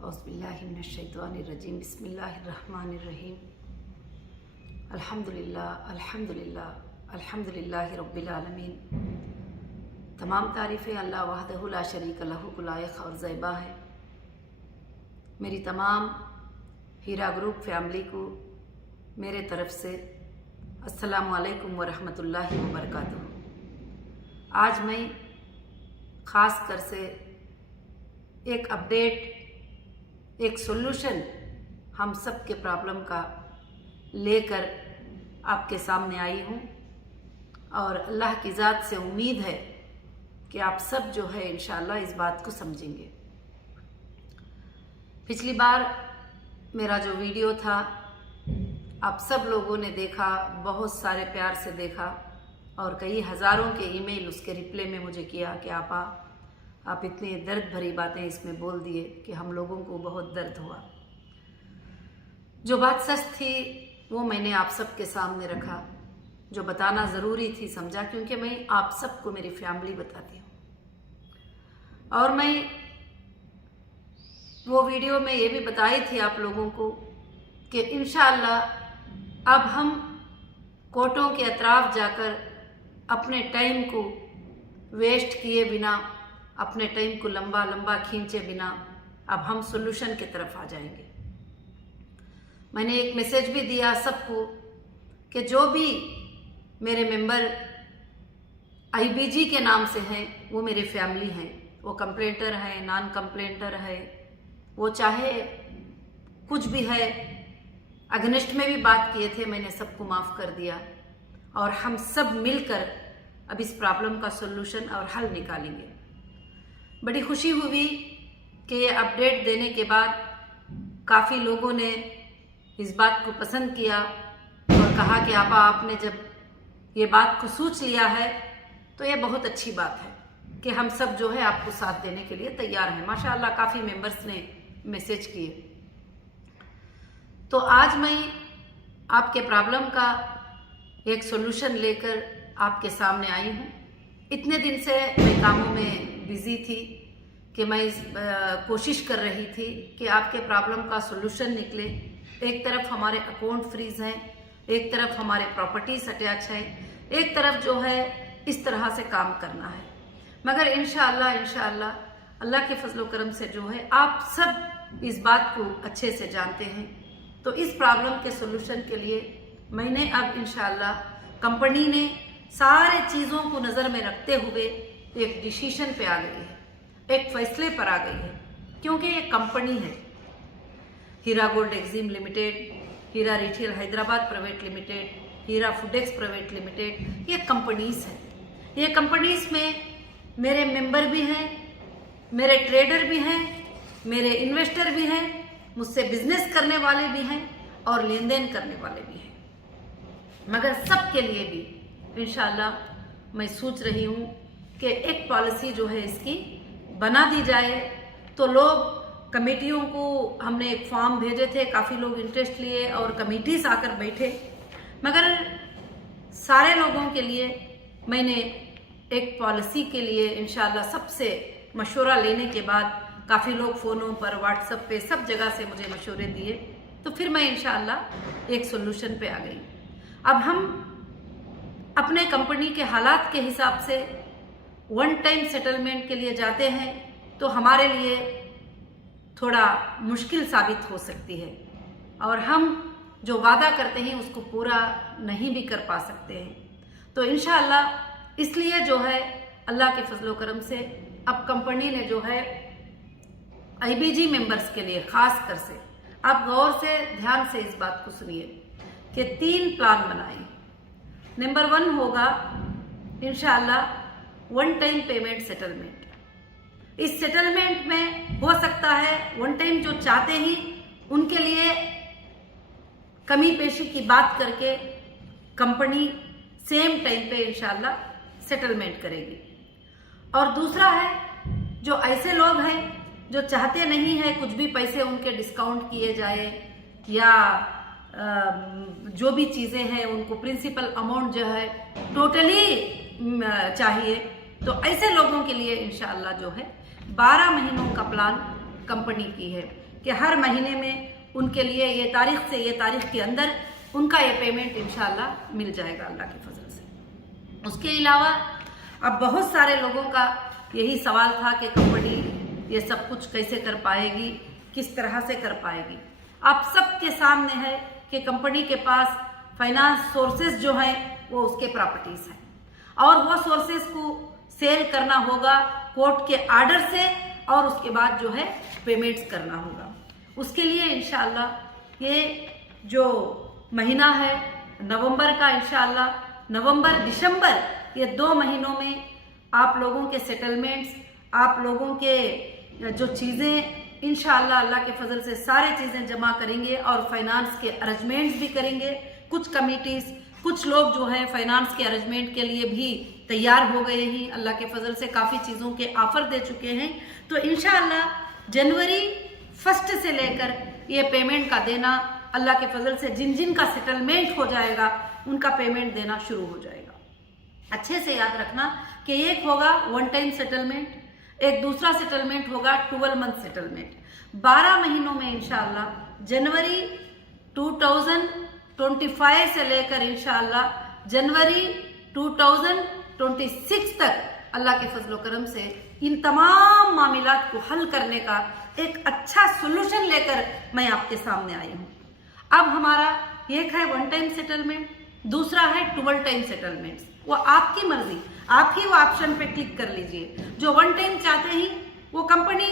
औज़ुबिल्लाहिमिनश्शैतानिर्रजीम बिस्मिल्लाहिर्रहमानिर्रहीम अल्हम्दुलिल्लाह अल्हम्दुलिल्लाह अल्हम्दुलिल्लाहि रब्बिल आलमीन। तमाम तारीफ़ें अल्लाह वहदहु ला शरीक लहू को लायक और ज़ैबा है। मेरी तमाम हीरा ग्रुप फैमिली को मेरे तरफ़ से अस्सलामु अलैकुम व रहमतुल्लाहि व बरकातुहू। आज मैं ख़ास कर से एक अपडेट, एक सॉल्यूशन हम सब के प्रॉब्लम का लेकर आपके सामने आई हूँ और अल्लाह की ज़ात से उम्मीद है कि आप सब जो है इंशाअल्लाह इस बात को समझेंगे। पिछली बार मेरा जो वीडियो था आप सब लोगों ने देखा, बहुत सारे प्यार से देखा और कई हज़ारों के ईमेल उसके रिप्लाई में मुझे किया कि आप इतनी दर्द भरी बातें इसमें बोल दिए कि हम लोगों को बहुत दर्द हुआ। जो बात सच थी वो मैंने आप सबके सामने रखा, जो बताना ज़रूरी थी समझा, क्योंकि मैं आप सबको मेरी फैमिली बताती हूँ। और मैं वो वीडियो में ये भी बताई थी आप लोगों को कि इंशाअल्लाह अब हम कोर्टों के अतराफ जाकर अपने टाइम को वेस्ट किए बिना, अपने टाइम को लंबा लंबा खींचे बिना अब हम सॉल्यूशन की तरफ आ जाएंगे। मैंने एक मैसेज भी दिया सबको कि जो भी मेरे मेंबर आईबीजी के नाम से हैं वो मेरे फैमिली हैं, वो कंप्लेंटर हैं, नॉन कंप्लेंटर है, वो चाहे कुछ भी है, अगेंस्ट में भी बात किए थे, मैंने सबको माफ़ कर दिया और हम सब मिलकर अब इस प्रॉब्लम का सॉल्यूशन और हल निकालेंगे। बड़ी खुशी हुई कि ये अपडेट देने के बाद काफ़ी लोगों ने इस बात को पसंद किया और कहा कि आपने जब ये बात को सोच लिया है तो ये बहुत अच्छी बात है कि हम सब जो है आपको साथ देने के लिए तैयार हैं। माशाअल्लाह काफ़ी मेंबर्स ने मैसेज किए। तो आज मैं आपके प्रॉब्लम का एक सॉल्यूशन लेकर आपके सामने आई हूँ। इतने दिन से मैं कामों में बिजी थी कि मैं कोशिश कर रही थी कि आपके प्रॉब्लम का सॉल्यूशन निकले। एक तरफ हमारे अकाउंट फ्रीज हैं, एक तरफ हमारे प्रॉपर्टीज अटैच है, एक तरफ जो है इस तरह से काम करना है। मगर इंशाअल्लाह अल्लाह के फजल करम से जो है आप सब इस बात को अच्छे से जानते हैं। तो इस प्रॉब्लम के सॉल्यूशन के लिए मैंने अब इंशाअल्लाह कंपनी ने सारे चीज़ों को नज़र में रखते हुए एक डिसीजन पे आ गई है, एक फैसले पर आ गई है। क्योंकि ये कंपनी है हीरा गोल्ड एक्जिम लिमिटेड, हीरा रिटेल हैदराबाद प्राइवेट लिमिटेड, हीरा फूडेक्स प्राइवेट लिमिटेड, ये कंपनीज हैं। ये कंपनीज में मेरे मेंबर भी हैं, मेरे ट्रेडर भी हैं, मेरे इन्वेस्टर भी हैं, मुझसे बिजनेस करने वाले भी हैं और लेन देन करने वाले भी हैं। मगर सब के लिए भी इंशाअल्लाह मैं सोच रही हूँ कि एक पॉलिसी जो है इसकी बना दी जाए। तो लोग कमेटियों को हमने एक फॉर्म भेजे थे, काफ़ी लोग इंटरेस्ट लिए और कमेटीज आकर बैठे, मगर सारे लोगों के लिए मैंने एक पॉलिसी के लिए इंशाअल्लाह सबसे मशवरा लेने के बाद काफ़ी लोग फ़ोनों पर, व्हाट्सएप पे, सब जगह से मुझे मशवरे दिए। तो फिर मैं इंशाअल्लाह एक सॉल्यूशन पे आ गई। अब हम अपने कंपनी के हालात के हिसाब से वन टाइम सेटलमेंट के लिए जाते हैं तो हमारे लिए थोड़ा मुश्किल साबित हो सकती है और हम जो वादा करते हैं उसको पूरा नहीं भी कर पा सकते हैं। तो इंशाअल्लाह इसलिए जो है अल्लाह के फजलो करम से अब कंपनी ने जो है आईबीजी मेंबर्स के लिए खास कर से, आप गौर से ध्यान से इस बात को सुनिए कि 3 प्लान बनाए। नंबर 1 होगा इंशाअल्लाह वन टाइम पेमेंट सेटलमेंट। इस सेटलमेंट में हो सकता है वन टाइम जो चाहते ही उनके लिए कमी पेशी की बात करके कंपनी सेम टाइम पे इंशाअल्लाह सेटलमेंट करेगी। और दूसरा है जो ऐसे लोग हैं जो चाहते नहीं है कुछ भी पैसे उनके डिस्काउंट किए जाए या जो भी चीज़ें हैं उनको प्रिंसिपल अमाउंट जो है टोटली चाहिए, तो ऐसे लोगों के लिए इंशाअल्लाह जो है 12 महीनों का प्लान कंपनी की है कि हर महीने में उनके लिए ये तारीख से ये तारीख के अंदर उनका ये पेमेंट इंशाल्लाह मिल जाएगा अल्लाह के फजल से। उसके अलावा अब बहुत सारे लोगों का यही सवाल था कि कंपनी ये सब कुछ कैसे कर पाएगी, किस तरह से कर पाएगी। आप सबके सामने है कि कंपनी के पास फाइनेंस सोर्सेज जो हैं वो उसके प्रॉपर्टीज हैं और वो सोर्सेज को सेल करना होगा कोर्ट के आर्डर से और उसके बाद जो है पेमेंट्स करना होगा। उसके लिए इंशाल्लाह ये जो महीना है नवंबर का, इंशाल्लाह नवंबर दिसंबर ये 2 महीनों में आप लोगों के सेटलमेंट्स, आप लोगों के जो चीज़ें इंशाल्लाह अल्लाह के फजल से सारे चीज़ें जमा करेंगे और फाइनेंस के अरेंजमेंट्स भी करेंगे। कुछ कमिटीज़, कुछ लोग जो है फाइनेंस के अरेंजमेंट के लिए भी तैयार हो गए हैं, अल्लाह के फजल से काफ़ी चीज़ों के ऑफर दे चुके हैं। तो इंशाल्लाह जनवरी 1 से लेकर ये पेमेंट का देना अल्लाह के फजल से जिन जिन का सेटलमेंट हो जाएगा उनका पेमेंट देना शुरू हो जाएगा। अच्छे से याद रखना कि एक होगा 1 टाइम सेटलमेंट, एक दूसरा सेटलमेंट होगा 12 मंथ सेटलमेंट। 12 महीनों में इंशाल्लाह जनवरी 2025 से लेकर इंशाल्लाह जनवरी 2026 तक अल्लाह के फजलो करम से इन तमाम मामलात को हल करने का एक अच्छा सोल्यूशन लेकर मैं आपके सामने आई हूँ। अब हमारा एक है 1 टाइम सेटलमेंट, दूसरा है 12 टाइम सेटलमेंट्स। वो आपकी मर्जी, आप ही वो ऑप्शन पे क्लिक कर लीजिए। जो 1 टाइम चाहते हैं वो कंपनी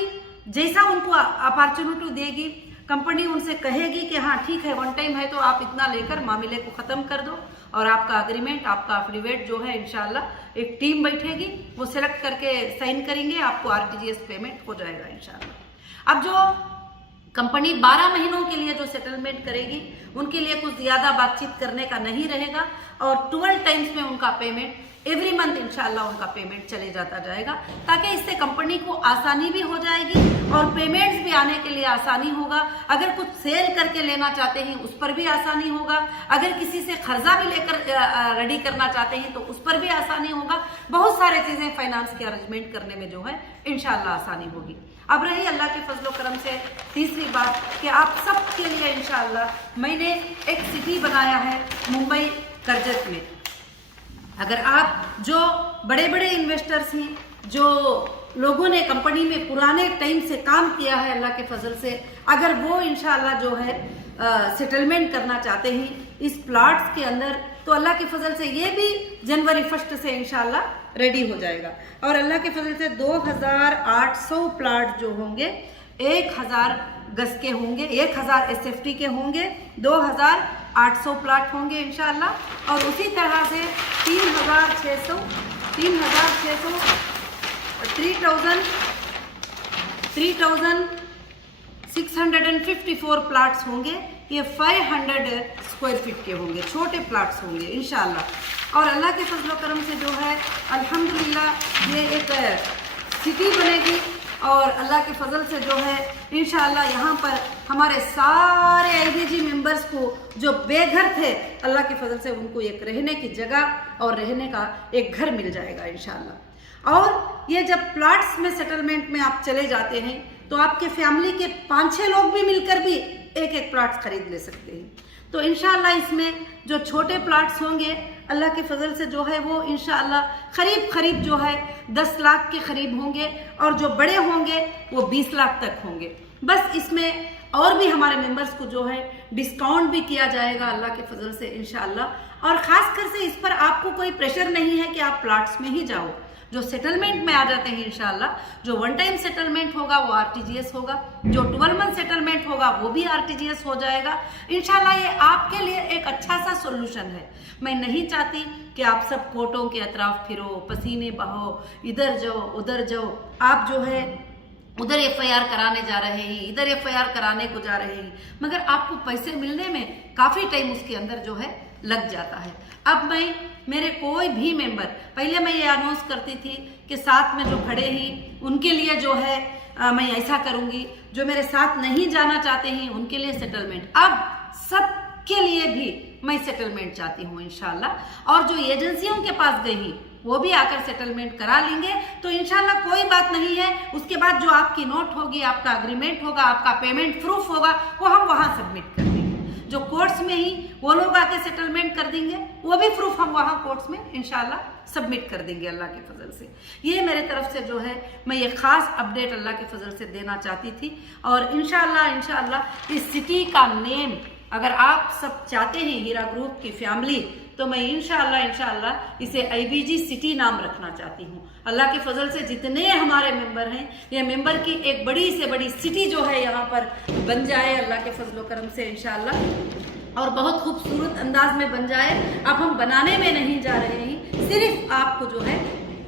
जैसा उनको अपॉर्चुनिटी देगी, कंपनी उनसे कहेगी कि हाँ ठीक है 1 टाइम है तो आप इतना लेकर मामले को ख़त्म कर दो और आपका अग्रीमेंट, आपका एफिडेविट जो है इंशाल्लाह एक टीम बैठेगी, वो सिलेक्ट करके साइन करेंगे, आपको आरटीजीएस पेमेंट हो जाएगा इंशाल्लाह। अब जो कंपनी 12 महीनों के लिए जो सेटलमेंट करेगी उनके लिए कुछ ज़्यादा बातचीत करने का नहीं रहेगा और 12 टाइम्स में उनका पेमेंट एवरी मंथ इंशाल्लाह उनका पेमेंट चले जाता जाएगा, ताकि इससे कंपनी को आसानी भी हो जाएगी और पेमेंट्स भी आने के लिए आसानी होगा। अगर कुछ सेल करके लेना चाहते हैं उस पर भी आसानी होगा, अगर किसी से कर्जा भी लेकर रेडी करना चाहते हैं तो उस पर भी आसानी होगा। बहुत सारे चीज़ें फाइनेंस के अरेंजमेंट करने में जो है इंशाल्लाह आसानी होगी। अब रही अल्लाह के फजलो करम से तीसरी बात कि आप सब के लिए इंशाल्लाह मैंने एक सिटी बनाया है मुंबई करजत में। अगर आप जो बड़े बड़े इन्वेस्टर्स हैं, जो लोगों ने कंपनी में पुराने टाइम से काम किया है अल्लाह के फजल से, अगर वो इंशाल्लाह जो है सेटलमेंट करना चाहते हैं इस प्लाट्स के अंदर, तो अल्लाह के फजल से ये भी जनवरी 1 से इंशाल्लाह रेडी हो जाएगा। और अल्लाह के फजल से 2800 प्लाट जो होंगे 1000 गज के होंगे, 1000 SFT के होंगे, 2800 प्लाट होंगे इंशाल्लाह। और उसी तरह से 3654 प्लाट्स होंगे। ये 500 स्क्वायर फीट के होंगे, छोटे प्लाट्स होंगे इंशाल्लाह। और अल्लाह के फजल करम से जो है अल्हम्दुलिल्लाह ये एक सिटी बनेगी और अल्लाह के फजल से जो है इंशाल्लाह यहाँ पर हमारे सारे IBG मेंबर्स को जो बेघर थे अल्लाह के फजल से उनको एक रहने की जगह और रहने का एक घर मिल जाएगा इंशाल्लाह। और ये जब प्लाट्स में सेटलमेंट में आप चले जाते हैं तो आपके फैमिली के 5-6 लोग भी मिलकर भी एक प्लाट्स खरीद ले सकते हैं। तो इंशाल्लाह इसमें जो छोटे प्लाट्स होंगे अल्लाह के फजल से जो है वो इंशाल्लाह करीब जो है 10 लाख के करीब होंगे और जो बड़े होंगे वो 20 लाख तक होंगे। बस इसमें और भी हमारे मेंबर्स को जो है डिस्काउंट भी किया जाएगा अल्लाह के फजल से इंशाल्लाह। और ख़ास कर से इस पर आपको कोई प्रेशर नहीं है कि आप प्लाट्स में ही जाओ, जो सेटलमेंट में आ जाते हैं इंशाल्लाह। जो 1 टाइम सेटलमेंट होगा वो आरटीजीएस होगा, जो 12 मंथ सेटलमेंट होगा वो भी आरटीजीएस हो जाएगा इंशाल्लाह। ये आपके लिए एक अच्छा सा सोल्यूशन है। मैं नहीं चाहती कि आप सब कोर्टों के अतराफ फिरो, पसीने बहो, इधर जाओ उधर जाओ। आप जो है उधर FIR कराने जा रहे हैं, इधर FIR कराने को जा रहे हैं, मगर आपको पैसे मिलने में काफ़ी टाइम उसके अंदर जो है लग जाता है। अब मैं मेरे कोई भी मेंबर, पहले मैं ये अनाउंस करती थी कि साथ में जो खड़े हैं उनके लिए जो है मैं ऐसा करूँगी, जो मेरे साथ नहीं जाना चाहते हैं उनके लिए सेटलमेंट। अब सबके लिए भी मैं सेटलमेंट चाहती हूँ इंशाल्लाह। और जो एजेंसियों के पास गई वो भी आकर सेटलमेंट करा लेंगे। तो इंशाल्लाह कोई बात नहीं है। उसके बाद जो आपकी नोट होगी, आपका अग्रीमेंट होगा, आपका पेमेंट प्रूफ होगा, वो हम वहां सबमिट कर देंगे। जो कोर्ट्स में ही वो लोग आके सेटलमेंट कर देंगे, वो भी प्रूफ हम वहां कोर्ट्स में इंशाल्लाह सबमिट कर देंगे अल्लाह के फजल से। ये मेरे तरफ से जो है मैं ये खास अपडेट अल्लाह के फजल से देना चाहती थी। और इंशाल्लाह इस सिटी का नेम अगर आप सब चाहते हैं हीरा ग्रुप की फैमिली, तो मैं इंशाल्लाह इसे IBG सिटी नाम रखना चाहती हूँ। अल्लाह के फजल से जितने हमारे मेंबर हैं, ये मेंबर की एक बड़ी से बड़ी सिटी जो है यहाँ पर बन जाए अल्लाह के फजल करम से इंशाल्लाह, और बहुत खूबसूरत अंदाज में बन जाए। अब हम बनाने में नहीं जा रहे हैं, सिर्फ आपको जो है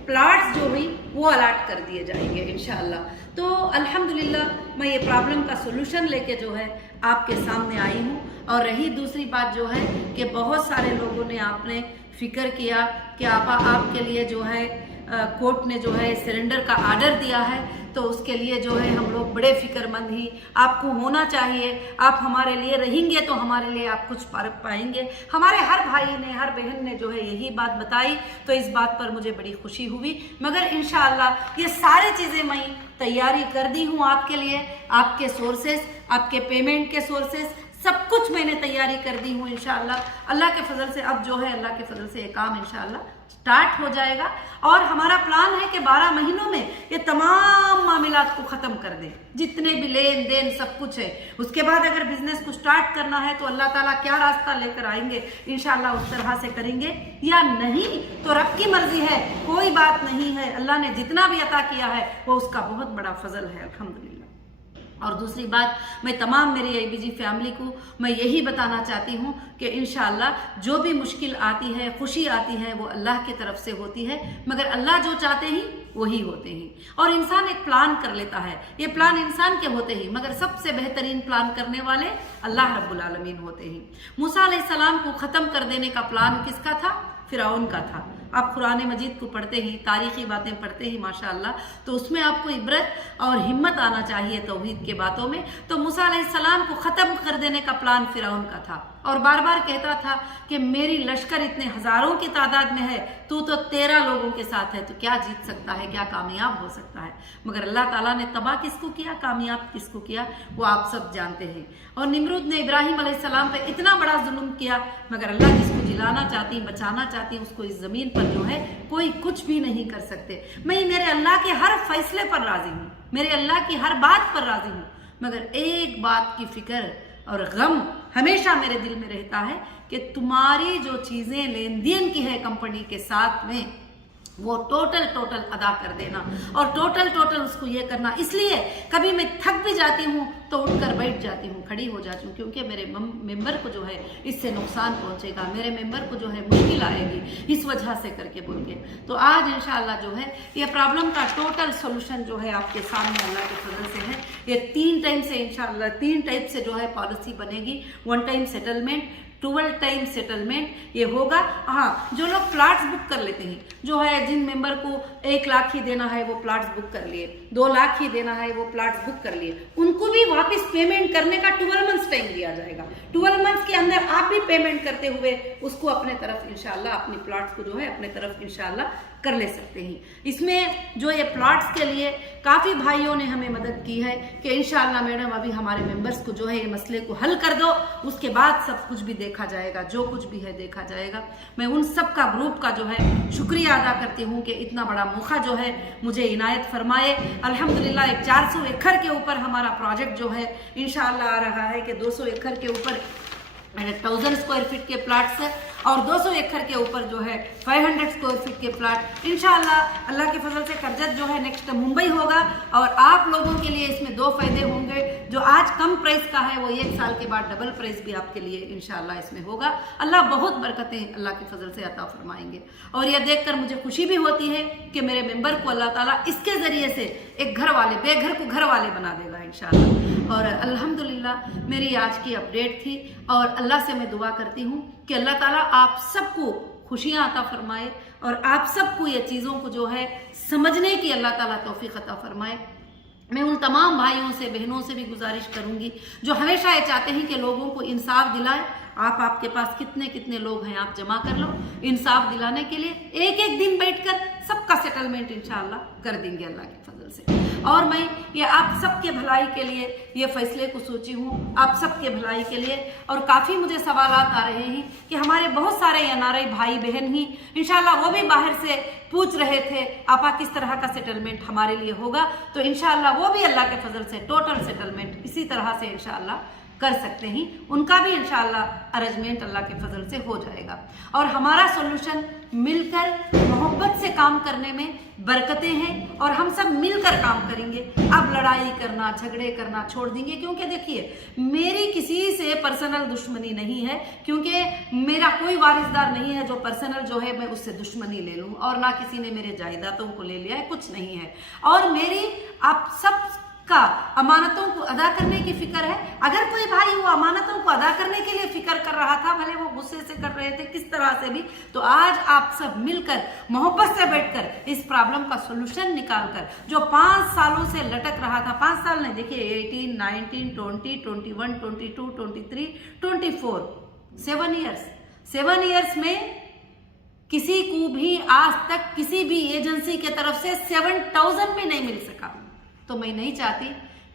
प्लाट्स जो हुई वो अलाट कर दिए जाएंगे इंशाल्लाह। तो अल्हम्दुलिल्लाह मैं ये प्रॉब्लम का सोल्यूशन लेके जो है आपके सामने आई हूँ। और रही दूसरी बात जो है कि बहुत सारे लोगों ने आपने फिक्र किया कि आपके लिए जो है कोर्ट ने जो है सिलेंडर का आर्डर दिया है, तो उसके लिए जो है हम लोग बड़े फिक्रमंद ही। आपको होना चाहिए, आप हमारे लिए रहेंगे तो हमारे लिए आप कुछ पाएंगे। हमारे हर भाई ने, हर बहन ने जो है यही बात बताई, तो इस बात पर मुझे बड़ी खुशी हुई। मगर इंशाअल्लाह ये सारी चीज़ें मैं तैयारी कर दी हूँ आपके लिए, आपके सोर्सेस, आपके पेमेंट के सोर्सेस, सब कुछ मैंने तैयारी कर दी हूँ इंशाअल्लाह। अल्लाह के फजल से अब जो है अल्लाह के फजल से ये काम इंशाअल्लाह स्टार्ट हो जाएगा। और हमारा प्लान है कि 12 महीनों में ये तमाम मामलात को ख़त्म कर दें, जितने भी लेन देन सब कुछ है। उसके बाद अगर बिजनेस को स्टार्ट करना है तो अल्लाह ताला क्या रास्ता लेकर आएंगे इंशाअल्लाह उस तरह से करेंगे, या नहीं तो रब की मर्जी है, कोई बात नहीं है। अल्लाह ने जितना भी अता किया है वो उसका बहुत बड़ा फजल है अल्हम्दुलिल्लाह। और दूसरी बात, मैं तमाम मेरी IBG फैमिली को मैं यही बताना चाहती हूँ कि इंशाअल्लाह जो भी मुश्किल आती है, खुशी आती है, वो अल्लाह की तरफ से होती है। मगर अल्लाह जो चाहते हैं वही होते हैं। और इंसान एक प्लान कर लेता है, ये प्लान इंसान के होते ही, मगर सबसे बेहतरीन प्लान करने वाले अल्लाह रब्बुल आलमीन होते हैं। मूसा अलैहिस्सलाम को ख़त्म कर देने का प्लान किसका था? फिरौन का था। आप कुरान मजीद को पढ़ते ही, तारीखी बातें पढ़ते ही माशाअल्लाह, तो उसमें आपको इबरत और हिम्मत आना चाहिए तौहीद के बातों में। तो मूसा अलैहिस्सलाम को ख़त्म कर देने का प्लान फिरौन का था, और बार बार कहता था कि मेरी लश्कर इतने हज़ारों की तादाद में है, तू तो 13 लोगों के साथ है, तो क्या जीत सकता है, क्या कामयाब हो सकता है। मगर अल्लाह ताला ने तबाह किसको किया, कामयाब किसको किया, वो आप सब जानते हैं। और निमरूद ने इब्राहिम अलैहिस्सलाम पे इतना बड़ा जुल्म किया, मगर अल्लाह जिसको जिलाना चाहती, बचाना चाहती, उसको इस ज़मीन पर जो है कोई कुछ भी नहीं कर सकते। मैं मेरे अल्लाह के हर फैसले पर राजी हूँ, मेरे अल्लाह की हर बात पर राजी हूँ, मगर एक बात की फिक्र और गम हमेशा मेरे दिल में रहता है कि तुम्हारी जो चीज़ें लेन देन की है कंपनी के साथ में, वो टोटल अदा कर देना, और टोटल उसको ये करना। इसलिए कभी मैं थक भी जाती हूँ तो उठकर बैठ जाती हूँ, खड़ी हो जाती हूँ, क्योंकि मेरे मेंबर को जो है इससे नुकसान पहुँचेगा, मेरे मेंबर को जो है मुश्किल आएगी, इस वजह से करके बोल के। तो आज इंशाअल्लाह जो है ये प्रॉब्लम का टोटल सोल्यूशन जो है आपके सामने अल्लाह के फजल से है। ये 3 टाइम से इंशाअल्लाह 3 टाइप से जो है पॉलिसी बनेगी। 1 टाइम सेटलमेंट, 12 टाइम सेटलमेंट ये होगा। हाँ, जो लोग प्लाट्स बुक कर लेते हैं, जो है जिन मेंबर को 1 लाख ही देना है वो प्लाट्स बुक कर लिए, 2 लाख ही देना है वो प्लाट्स बुक कर लिए, उनको भी वापस पेमेंट करने का 12 मंथ्स टाइम दिया जाएगा। 12 मंथ्स के अंदर आप भी पेमेंट करते हुए उसको अपने तरफ इंशाल्लाह, अपनी प्लाट्स को जो है अपने तरफ इंशाल्लाह कर ले सकते हैं। इसमें जो ये प्लॉट्स के लिए काफ़ी भाइयों ने हमें मदद की है कि इंशाअल्लाह मैडम अभी हमारे मेंबर्स को जो है ये मसले को हल कर दो, उसके बाद सब कुछ भी देखा जाएगा, जो कुछ भी है देखा जाएगा। मैं उन सब का ग्रुप का जो है शुक्रिया अदा करती हूँ कि इतना बड़ा मौका जो है मुझे इनायत फरमाए। अल्हम्दुलिल्लाह एक 400 एकड़ के ऊपर हमारा प्रोजेक्ट जो है इंशाअल्लाह आ रहा है कि 200 एकड़ के ऊपर 1000 स्क्वायर फीट के प्लाट्स है, और 200 एकड़ के ऊपर जो है 500 स्क्वायर फीट के प्लाट इंशाअल्लाह अल्लाह के फजल से कर्जत जो है नेक्स्ट मुंबई होगा। और आप लोगों के लिए इसमें 2 फायदे होंगे, जो आज कम प्राइस का है वो 1 साल के बाद डबल प्राइस भी आपके लिए इंशाअल्लाह इसमें होगा। अल्लाह बहुत बरकतें अल्लाह के फजल से अता फरमाएंगे। और यह देखकर मुझे खुशी भी होती है कि मेरे मेंबर को अल्लाह ताला इसके ज़रिए से एक घर वाले, बेघर को घर वाले बना देगा इंशाअल्लाह। और अल्हम्दुलिल्लाह मेरी आज की अपडेट थी, और अल्लाह से मैं दुआ करती हूँ कि अल्लाह ताला आप सबको खुशियाँ अता फरमाए, और आप सबको ये चीज़ों को जो है समझने की अल्लाह ताला तौफीक अता फरमाए। मैं उन तमाम भाइयों से बहनों से भी गुजारिश करूंगी जो हमेशा ये चाहते हैं कि लोगों को इंसाफ दिलाए। आपके पास कितने कितने लोग हैं, आप जमा कर लो। इंसाफ दिलाने के लिए एक एक दिन बैठकर सबका सेटलमेंट इंशाअल्लाह कर देंगे अल्लाह के फजल से। और मैं ये आप सबके भलाई के लिए ये फैसले को सोची हूँ, आप सबके भलाई के लिए। और काफ़ी मुझे सवालात आ रहे हैं कि हमारे बहुत सारे NRI भाई बहन ही इंशाअल्लाह वो भी बाहर से पूछ रहे थे आपा किस तरह का सेटलमेंट हमारे लिए होगा। तो इंशाअल्लाह वो भी अल्लाह के फजल से टोटल सेटलमेंट इसी तरह से इंशाअल्लाह कर सकते हैं। उनका भी इंशाअल्लाह अरेंजमेंट अल्लाह के फजल से हो जाएगा। और हमारा सोल्यूशन मिलकर मोहब्बत से काम करने में बरकतें हैं और हम सब मिलकर काम करेंगे। अब लड़ाई करना झगड़े करना छोड़ देंगे, क्योंकि देखिए मेरी किसी से पर्सनल दुश्मनी नहीं है, क्योंकि मेरा कोई वारिसदार नहीं है जो पर्सनल जो है मैं उससे दुश्मनी ले लूँ, और ना किसी ने मेरे जायदादों को ले लिया है, कुछ नहीं है। और मेरी आप सब का अमानतों को अदा करने की फिक्र है। अगर कोई भाई वो अमानतों को अदा करने के लिए फिक्र कर रहा था, भले वो गुस्से से कर रहे थे किस तरह से भी, तो आज आप सब मिलकर मोहब्बत से बैठकर इस प्रॉब्लम का सोल्यूशन निकालकर, जो 5 सालों से लटक रहा था, 5 साल नहीं, देखिए 18, 19, 20, 21, 22, 23, 24, 7 ईयर्स में किसी को भी आज तक किसी भी एजेंसी के तरफ से 7,000 भी नहीं मिल सका। तो मैं नहीं चाहती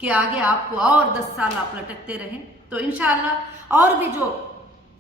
कि आगे आपको और 10 साल आप लटकते रहें। तो इंशाअल्लाह और भी जो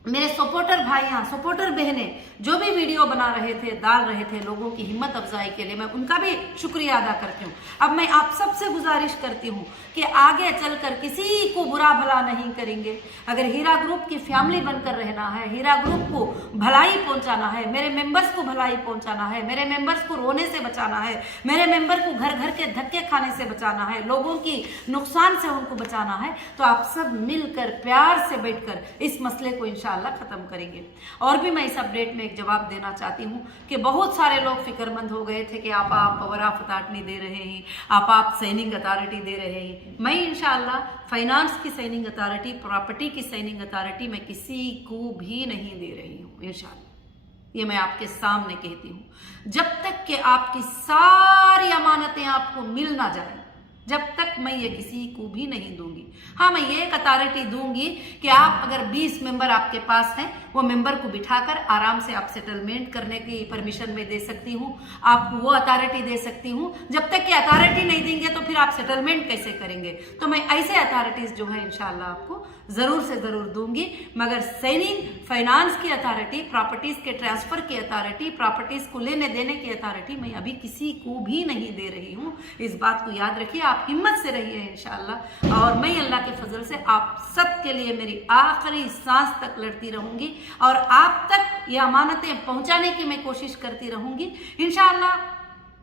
मेरे सपोर्टर भाइयाँ, सपोर्टर बहनें जो भी वीडियो बना रहे थे, डाल रहे थे लोगों की हिम्मत अफजाई के लिए, मैं उनका भी शुक्रिया अदा करती हूँ। अब मैं आप सबसे गुजारिश करती हूँ कि आगे चलकर किसी को बुरा भला नहीं करेंगे। अगर हीरा ग्रुप की फैमिली बनकर रहना है, हीरा ग्रुप को भलाई पहुंचाना है, मेरे मेंबर्स को भलाई पहुंचाना है, मेरे मेंबर्स को रोने से बचाना है, मेरे मेंबर को घर घर के धक्के खाने से बचाना है, लोगों की नुकसान से उनको बचाना है, तो आप सब मिलकर प्यार से बैठकर इस मसले को इंशाअल्लाह खत्म करेंगे। और भी मैं इस अपडेट में एक जवाब देना चाहती हूँ कि बहुत सारे लोग फिक्रमंद हो गए थे कि आप पावर ऑफ अथॉरिटी दे रहे हैं, आप साइनिंग अथॉरिटी दे रहे हैं। मैं इंशाअल्लाह फाइनेंस की साइनिंग अथॉरिटी, प्रॉपर्टी की साइनिंग अथॉरिटी मैं किसी को भी नहीं दे रही हूँ इंशाअल्लाह। ये मैं आपके सामने कहती हूँ। जब तक कि आपकी सारी अमानतें आपको मिल ना जाए, जब तक मैं ये किसी को भी नहीं दूंगी। हाँ, मैं ये एक अथॉरिटी दूंगी कि आप अगर 20 मेंबर आपके पास हैं, वो मेंबर को बिठाकर आराम से आप सेटलमेंट करने की परमिशन में दे सकती हूँ, आपको वो अथॉरिटी दे सकती हूँ। जब तक कि अथॉरिटी नहीं देंगे तो फिर आप सेटलमेंट कैसे करेंगे? तो मैं ऐसे अथॉरिटीज जो है इंशाल्लाह आपको जरूर से जरूर दूंगी। मगर साइनिंग, फाइनेंस की अथॉरिटी, प्रॉपर्टीज के ट्रांसफर की अथॉरिटी, प्रॉपर्टीज को लेने देने की अथॉरिटी मैं अभी किसी को भी नहीं दे रही हूँ। इस बात को याद रखिए, आप हिम्मत से रहिए इंशाअल्लाह। और मैं अल्लाह के फजल से आप सब के लिए मेरी आखिरी सांस तक लड़ती रहूंगी और आप तक ये अमानतें पहुंचाने की मैं कोशिश करती रहूंगी इंशाअल्लाह।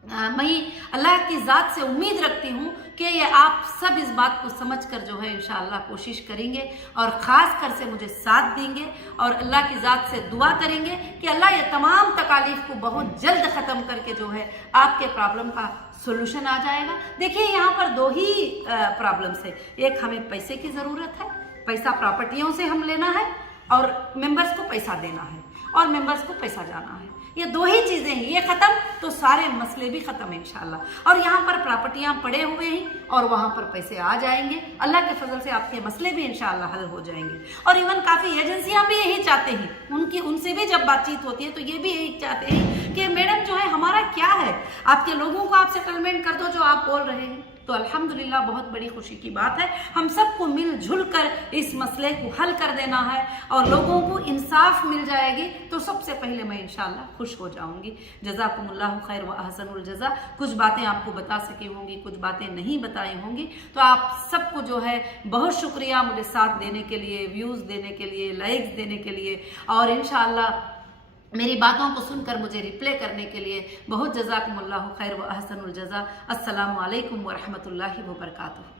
मैं अल्लाह की ज़ात से उम्मीद रखती हूँ कि ये आप सब इस बात को समझकर जो है इंशाअल्लाह कोशिश करेंगे और ख़ास कर से मुझे साथ देंगे और अल्लाह की ज़ात से दुआ करेंगे कि अल्लाह ये तमाम तकालीफ को बहुत जल्द ख़त्म करके जो है आपके प्रॉब्लम का सोल्यूशन आ जाएगा। देखिए यहाँ पर 2 ही प्रॉब्लम्स है। एक, हमें पैसे की ज़रूरत है, पैसा प्रॉपर्टियों से हम लेना है, और मेंबर्स को पैसा देना है और मेंबर्स को पैसा जाना है। ये 2 ही चीजें हैं, ये खत्म तो सारे मसले भी खत्म इंशाल्लाह। और यहाँ पर प्रॉपर्टियां पड़े हुए हैं और वहां पर पैसे आ जाएंगे। अल्लाह के फजल से आपके मसले भी इंशाल्लाह हल हो जाएंगे। और इवन काफी एजेंसियां भी यही चाहते हैं, उनसे भी जब बातचीत होती है तो ये भी यही चाहते हैं कि मैडम जो है हमारा क्या है, आपके लोगों को आप सेटलमेंट कर दो जो आप बोल रहे हैं। तो अल्हम्दुलिल्लाह बहुत बड़ी खुशी की बात है। हम सबको मिलजुल कर इस मसले को हल कर देना है और लोगों को इंसाफ मिल जाएगी तो सबसे पहले मैं इंशाअल्लाह खुश हो जाऊंगी। जज़ाकुमुल्लाहु खैर व अहसनुल जज़ा। कुछ बातें आपको बता सकी होंगी, कुछ बातें नहीं बताई होंगी, तो आप सबको जो है बहुत शुक्रिया मुझे साथ देने के लिए, व्यूज़ देने के लिए, लाइक्स देने के लिए और इंशाअल्लाह मेरी बातों को सुनकर मुझे रिप्ले करने के लिए बहुत जज़ाकुमुल्लाहु खैर व अहसनुल जज़ा। अस्सलामु अलैकुम व रहमतुल्लाहि व बरकातुहू।